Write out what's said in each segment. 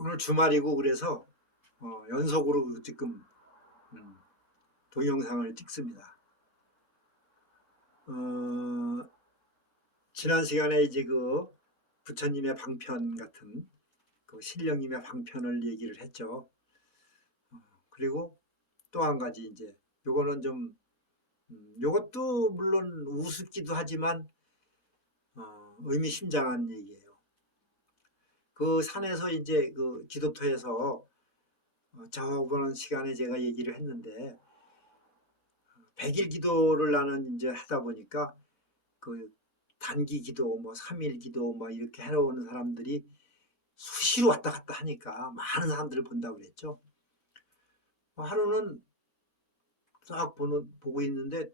오늘 주말이고 그래서 연속으로 지금 동영상을 찍습니다. 지난 시간에 이제 그 부처님의 방편 같은 그 신령님의 방편을 얘기를 했죠. 그리고 또 한 가지 이제 요거는 좀 요것도 물론 우습기도 하지만 의미심장한 얘기예요. 그 산에서 이제 그 기도터에서 저번 시간에 제가 얘기를 했는데 100일 기도를 나는 이제 하다 보니까 그 단기 기도 뭐 3일 기도 뭐 이렇게 해오는 사람들이 수시로 왔다 갔다 하니까 많은 사람들을 본다고 그랬죠. 하루는 싹 보고 있는데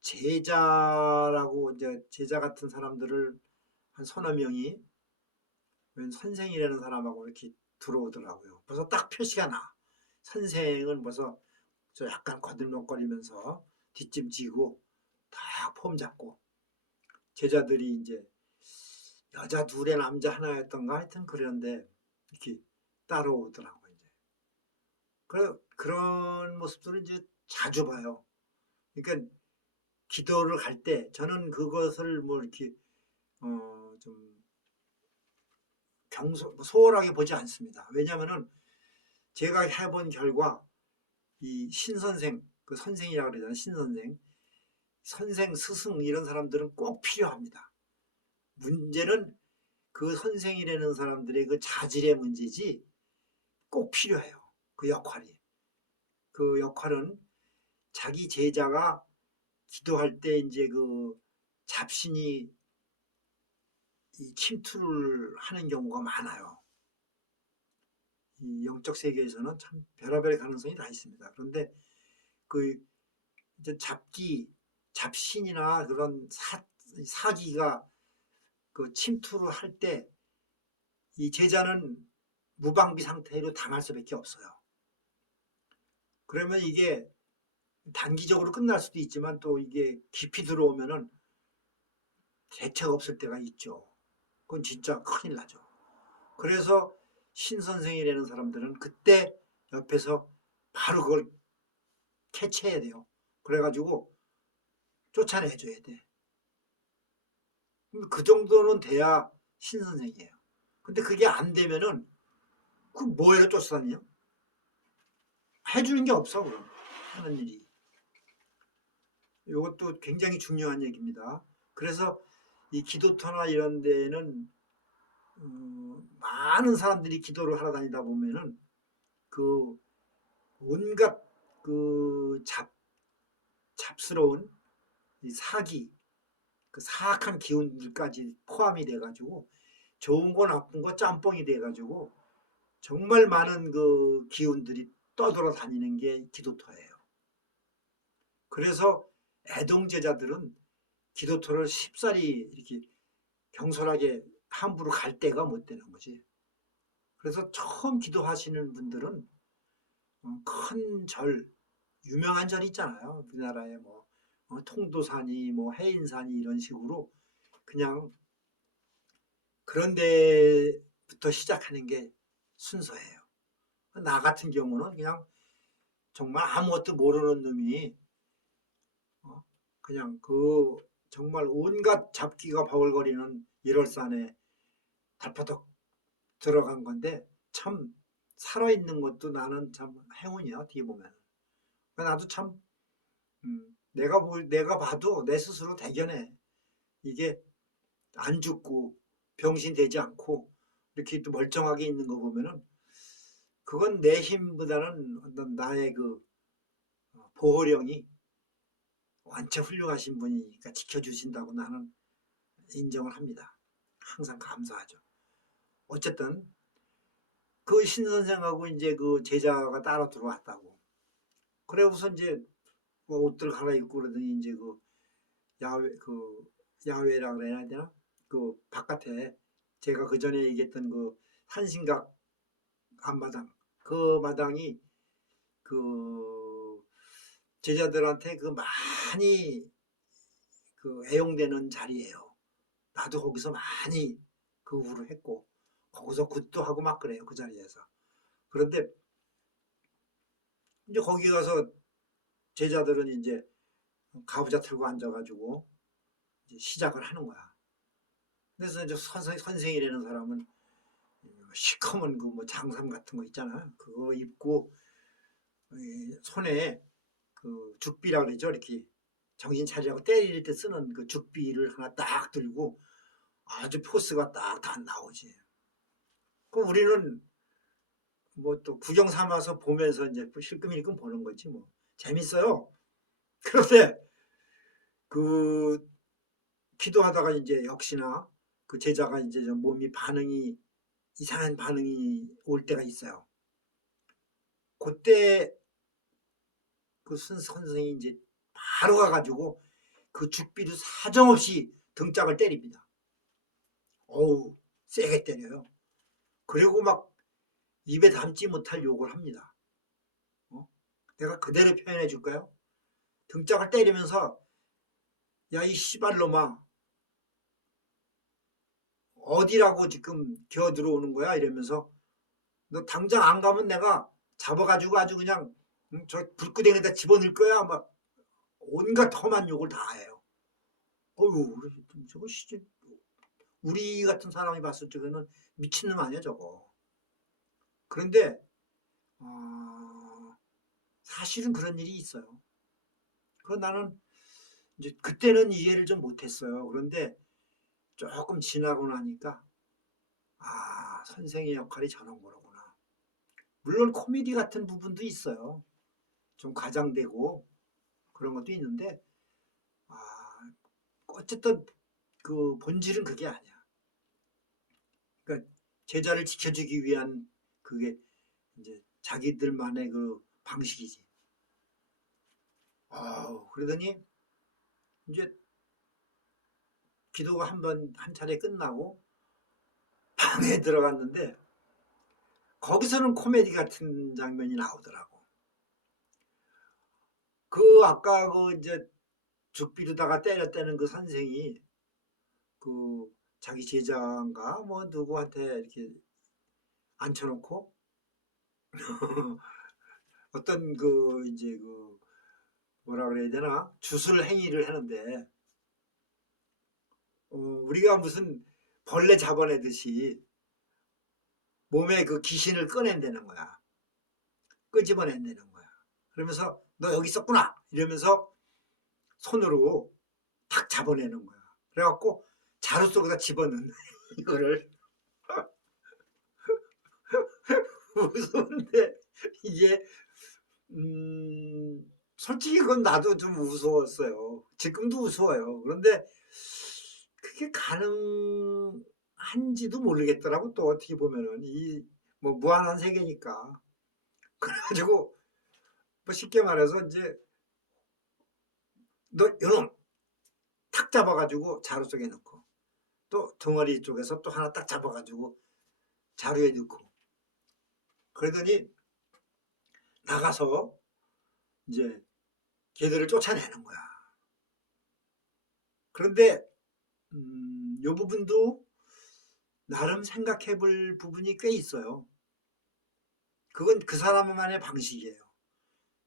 제자라고 이제 제자 같은 사람들을 한 서너 명이 웬 선생이라는 사람하고 이렇게 들어오더라고요. 벌써 딱 표시가 나. 선생은 벌써 저 약간 거들먹거리면서 뒷짐지고 다 폼 잡고 제자들이 이제 여자 둘에 남자 하나였던가 하여튼 그런데 이렇게 따라오더라고 이제. 그런 모습들을 이제 자주 봐요. 그러니까 기도를 갈 때 저는 그것을 뭐 이렇게 좀 소홀하게 보지 않습니다. 왜냐하면은 제가 해본 결과 이 신선생 그 선생이라고 그러잖아요. 신선생 선생 스승 이런 사람들은 꼭 필요합니다. 문제는 그 선생이라는 사람들의 그 자질의 문제지 꼭 필요해요. 그 역할이. 그 역할은 자기 제자가 기도할 때 이제 그 잡신이 이 침투를 하는 경우가 많아요. 이 영적 세계에서는 참 별의별 가능성이 다 있습니다. 그런데 그 이제 잡신이나 그런 사기가 그 침투를 할 때 이 제자는 무방비 상태로 당할 수밖에 없어요. 그러면 이게 단기적으로 끝날 수도 있지만 또 이게 깊이 들어오면은 대책 없을 때가 있죠. 그건 진짜 큰일 나죠. 그래서 신선생이라는 사람들은 그때 옆에서 바로 그걸 캐치해야 돼요. 그래가지고 쫓아내줘야 돼. 그 정도는 돼야 신선생이에요. 근데 그게 안 되면은 그 뭐해로 쫓아다녀? 해주는 게 없어 그럼 하는 일이. 이것도 굉장히 중요한 얘기입니다. 그래서 이 기도터나 이런 데는 많은 사람들이 기도를 하러 다니다 보면은 그 온갖 그 잡스러운 이 사기, 그 사악한 기운들까지 포함이 돼가지고 좋은 거 나쁜 거 짬뽕이 돼가지고 정말 많은 그 기운들이 떠돌아다니는 게 기도터예요. 그래서 애동제자들은 기도터를 쉽사리 이렇게 경솔하게 함부로 갈 데가 못 되는 거지. 그래서 처음 기도하시는 분들은 큰 절, 유명한 절이 있잖아요. 우리나라에 뭐 통도산이 뭐 해인산이 이런 식으로 그냥 그런 데부터 시작하는 게 순서예요. 나 같은 경우는 그냥 정말 아무것도 모르는 놈이 그냥 그 정말 온갖 잡기가 버글거리는 1월산에 달파덕 들어간 건데 참 살아있는 것도 나는 참 행운이야 어떻게 보면. 나도 참 내가 봐도 내 스스로 대견해. 이게 안 죽고 병신 되지 않고 이렇게 또 멀쩡하게 있는 거 보면은 그건 내 힘보다는 어떤 나의 그 보호령이 완전 훌륭하신 분이니까 지켜주신다고 나는 인정을 합니다. 항상 감사하죠. 어쨌든 그 신선생하고 이제 그 제자가 따라 들어왔다고. 그래 우선 이제 뭐 옷들 갈아입고 그러더니 이제 그 야외라 그래야 되나? 그 바깥에 제가 그 전에 얘기했던 그 산신각 앞마당 그 마당이 그 제자들한테 그 많이 그 애용되는 자리예요. 나도 거기서 많이 그 후를 했고 거기서 굿도 하고 막 그래요. 그 자리에서. 그런데 이제 거기 가서 제자들은 이제 가부좌 틀고 앉아가지고 이제 시작을 하는 거야. 그래서 이제 선생이라는 사람은 시커먼 그 뭐 장삼 같은 거 있잖아. 그거 입고 손에 그 죽비라 그러죠. 이렇게 정신 차리라고 때릴 때 쓰는 그 죽비를 하나 딱 들고 아주 포스가 딱 다 나오지. 그 우리는 뭐 또 구경 삼아서 보면서 이제 실금일금 보는 거지 뭐. 재밌어요. 그런데 그 기도하다가 이제 역시나 그 제자가 이제 좀 몸이 반응이 이상한 반응이 올 때가 있어요. 그때 그 선생이 이제 바로 가가지고 그 죽비로 사정없이 등짝을 때립니다. 어우, 세게 때려요. 그리고 막 입에 담지 못할 욕을 합니다. 내가 그대로 표현해 줄까요? 등짝을 때리면서 야, 이 씨발놈아, 어디라고 지금 기어 들어오는 거야? 이러면서 너 당장 안 가면 내가 잡아가지고 아주 그냥 저 불구덩이에다 집어넣을 거야. 막 온갖 험한 욕을 다 해요. 어휴, 저거 진짜 우리 같은 사람이 봤을 적에는 미친놈 아니야 저거. 그런데 사실은 그런 일이 있어요. 그 나는 이제 그때는 이해를 좀 못했어요. 그런데 조금 지나고 나니까 선생의 역할이 저런 거로구나. 물론 코미디 같은 부분도 있어요. 좀 과장되고 그런 것도 있는데 아, 어쨌든 그 본질은 그게 아니야. 그러니까 제자를 지켜주기 위한 그게 이제 자기들만의 그 방식이지. 그러더니 이제 기도가 한 차례 끝나고 방에 들어갔는데 거기서는 코미디 같은 장면이 나오더라고. 그 아까 그 이제 죽비르다가 때렸다는 그 선생이 그 자기 제자인가 뭐 누구한테 이렇게 앉혀놓고 어떤 그 이제 그 뭐라 그래야 되나 주술 행위를 하는데 우리가 무슨 벌레 잡아내듯이 몸에 그 귀신을 꺼낸다는 거야. 끄집어낸다는 거야. 그러면서 너 여기 있었구나 이러면서 손으로 탁 잡아내는 거야. 그래갖고 자루 속에다 집어넣는 이거를 무서운데 이게 솔직히 그건 나도 좀 무서웠어요. 지금도 무서워요. 그런데 그게 가능한지도 모르겠더라고. 또 어떻게 보면은 이 뭐 무한한 세계니까. 그래가지고 뭐 쉽게 말해서 이제 너 요놈 탁 잡아가지고 자루 속에 넣고 또 덩어리 쪽에서 또 하나 딱 잡아가지고 자루에 넣고 그러더니 나가서 이제 걔들을 쫓아내는 거야. 그런데 이 부분도 나름 생각해 볼 부분이 꽤 있어요. 그건 그 사람만의 방식이에요.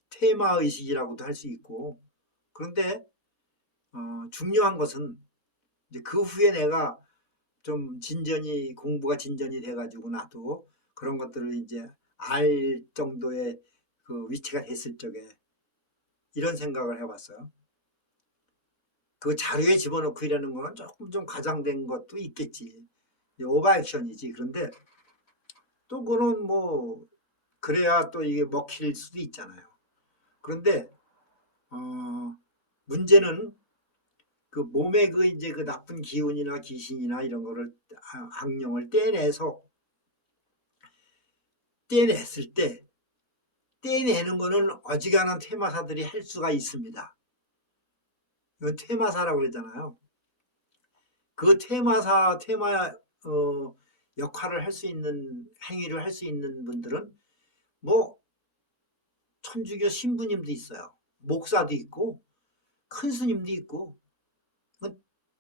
테마 의식이라고도 할 수 있고. 그런데 중요한 것은 이제 그 후에 내가 좀 공부가 진전이 돼가지고 나도 그런 것들을 이제 알 정도의 그 위치가 됐을 적에 이런 생각을 해봤어요. 그 자료에 집어넣고 이라는 거는 조금 좀 과장된 것도 있겠지. 오버 액션이지. 그런데 또 그거는 뭐 그래야 또 이게 먹힐 수도 있잖아요. 그런데 어, 문제는 그 몸에 그 이제 그 나쁜 기운이나 귀신이나 이런 거를 악령을 떼냈을 때 떼내는 거는 어지간한 퇴마사들이 할 수가 있습니다. 이건 퇴마사라고 그러잖아요. 그 퇴마 역할을 할 수 있는 행위를 할 수 있는 분들은 뭐 천주교 신부님도 있어요. 목사도 있고 큰 스님도 있고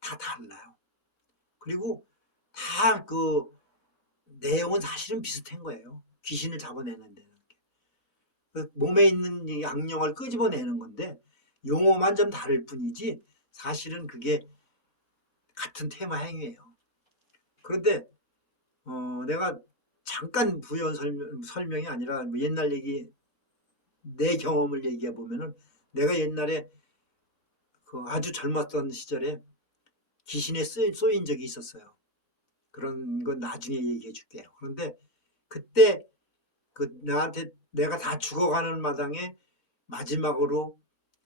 다 달라요. 그리고 다 그 내용은 사실은 비슷한 거예요. 귀신을 잡아내는 데는. 그 몸에 있는 이 악령을 끄집어내는 건데 용어만 좀 다를 뿐이지 사실은 그게 같은 테마 행위예요. 그런데 내가 잠깐 부연 설명이 아니라 뭐 옛날 얘기 내 경험을 얘기해 보면은 내가 옛날에 그 아주 젊었던 시절에 귀신에 쏘인 적이 있었어요. 그런 건 나중에 얘기해 줄게요. 그런데 그때 그 나한테 내가 다 죽어가는 마당에 마지막으로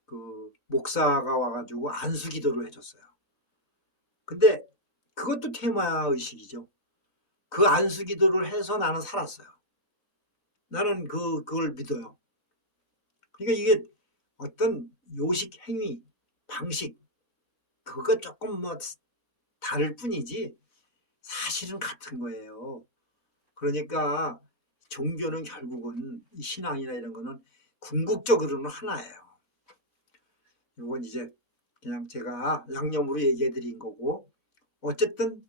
그 목사가 와가지고 안수 기도를 해줬어요. 근데 그것도 테마 의식이죠. 그 안수 기도를 해서 나는 살았어요. 나는 그걸 믿어요. 그러니까 이게 어떤 요식 행위 방식 그거 조금 뭐 다를 뿐이지 사실은 같은 거예요. 그러니까 종교는 결국은 신앙이나 이런 거는 궁극적으로는 하나예요. 이건 이제 그냥 제가 양념으로 얘기해 드린 거고 어쨌든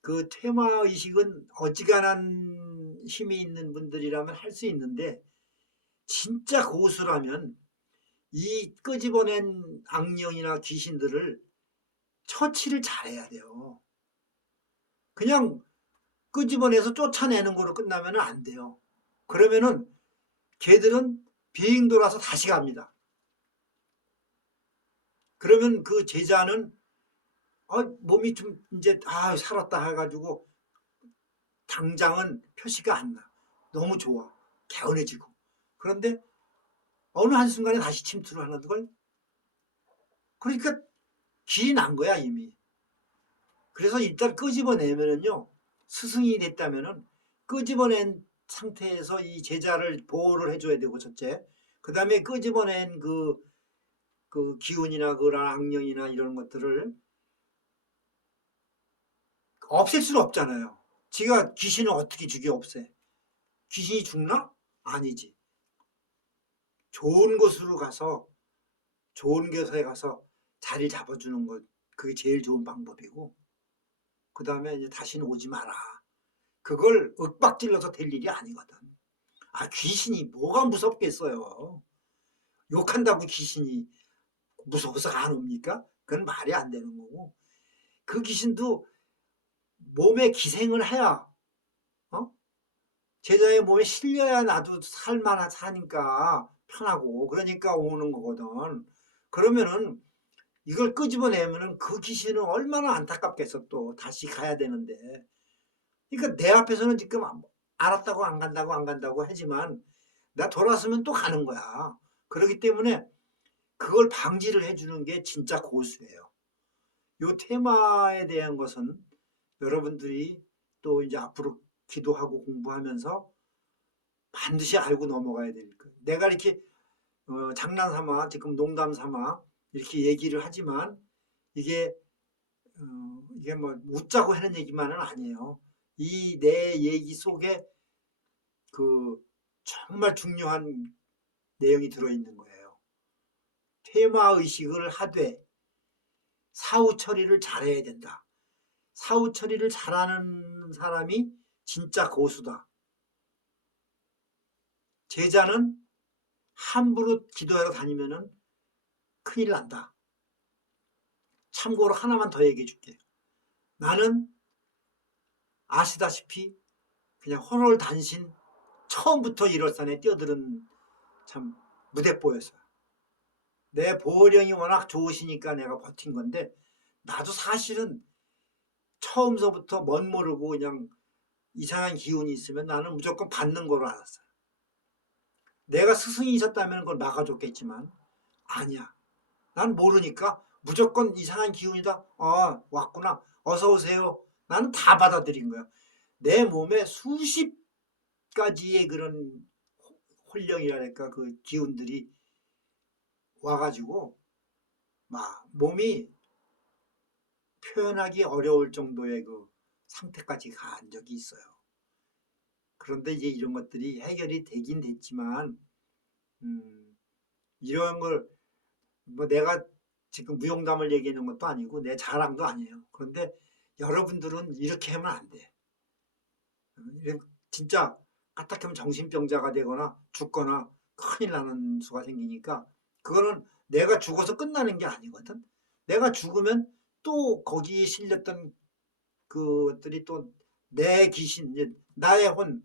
그 테마 의식은 어지간한 힘이 있는 분들이라면 할 수 있는데 진짜 고수라면 이 끄집어낸 악령이나 귀신들을 처치를 잘해야 돼요. 그냥 끄집어내서 쫓아내는 거로 끝나면 안 돼요. 그러면은 걔들은 비행 돌아서 다시 갑니다. 그러면 그 제자는 몸이 좀 이제 살았다 해가지고 당장은 표시가 안 나. 너무 좋아. 개운해지고. 그런데 어느 한순간에 다시 침투를 하는 걸 그러니까 길이 난 거야 이미. 그래서 일단 끄집어내면은요 스승이 됐다면은 끄집어낸 상태에서 이 제자를 보호를 해줘야 되고 첫째 그 다음에 끄집어낸 그 기운이나 그런 악령이나 이런 것들을 없앨 수는 없잖아요. 지가 귀신을 어떻게 죽여 없애? 귀신이 죽나? 아니지. 좋은 곳으로 가서 좋은 곳에 가서 자리를 잡아주는 것 그게 제일 좋은 방법이고 그 다음에 이제 다시는 오지 마라. 그걸 윽박질러서 될 일이 아니거든. 귀신이 뭐가 무섭겠어요. 욕한다고 귀신이 무서워서 안 옵니까? 그건 말이 안 되는 거고 그 귀신도 몸에 기생을 해야 제자의 몸에 실려야 나도 살만한 사니까 편하고 그러니까 오는 거거든. 그러면은 이걸 끄집어내면은 그 귀신은 얼마나 안타깝겠어 또 다시 가야 되는데. 그러니까 내 앞에서는 지금 알았다고 안 간다고 안 간다고 하지만 나 돌아서면 또 가는 거야. 그렇기 때문에 그걸 방지를 해주는 게 진짜 고수예요. 요 테마에 대한 것은 여러분들이 또 이제 앞으로 기도하고 공부하면서 반드시 알고 넘어가야 될 거예요. 내가 이렇게 장난삼아 지금 농담삼아 이렇게 얘기를 하지만 이게 이게 뭐 웃자고 하는 얘기만은 아니에요. 이 내 얘기 속에 그 정말 중요한 내용이 들어있는 거예요. 테마 의식을 하되 사후 처리를 잘해야 된다. 사후 처리를 잘하는 사람이 진짜 고수다. 제자는 함부로 기도하러 다니면은 큰일 난다. 참고로 하나만 더 얘기해 줄게. 나는 아시다시피 그냥 혼홀단신 처음부터 1월산에 뛰어드는 참 무대뽀였어요. 내 보령이 워낙 좋으시니까 내가 버틴 건데 나도 사실은 처음서부터 멋모르고 그냥 이상한 기운이 있으면 나는 무조건 받는 거로 알았어요. 내가 스승이셨다면 그걸 막아줬겠지만 아니야. 난 모르니까 무조건 이상한 기운이다. 왔구나. 어서 오세요. 나는 다 받아들인 거야. 내 몸에 수십 가지의 그런 혼령이랄까 그 기운들이 와가지고 막 몸이 표현하기 어려울 정도의 그 상태까지 간 적이 있어요. 그런데 이제 이런 것들이 해결이 되긴 됐지만 이런 걸 뭐 내가 지금 무용담을 얘기하는 것도 아니고 내 자랑도 아니에요. 그런데 여러분들은 이렇게 하면 안 돼. 진짜 까딱하면 정신병자가 되거나 죽거나 큰일 나는 수가 생기니까 그거는 내가 죽어서 끝나는 게 아니거든. 내가 죽으면 또 거기에 실렸던 그것들이 또 내 귀신, 이제 나의 혼,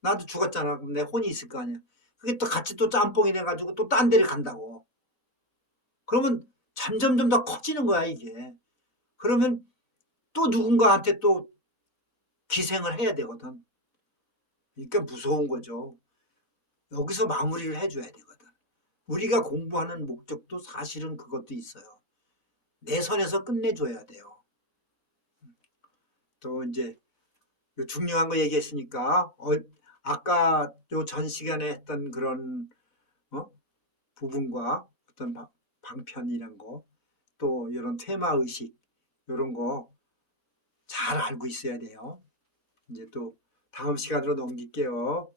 나도 죽었잖아. 그럼 내 혼이 있을 거 아니야. 그게 또 같이 또 짬뽕이 돼가지고 또 딴 데를 간다고. 그러면 점점점 더 커지는 거야, 이게. 그러면 또 누군가한테 또 기생을 해야 되거든. 그러니까 무서운 거죠. 여기서 마무리를 해줘야 되거든. 우리가 공부하는 목적도 사실은 그것도 있어요. 내 선에서 끝내줘야 돼요. 또 이제 중요한 거 얘기했으니까 아까 요 전 시간에 했던 그런 어? 부분과 어떤 방편이란 거, 또 이런 테마 의식 이런 거 잘 알고 있어야 돼요. 이제 또 다음 시간으로 넘길게요.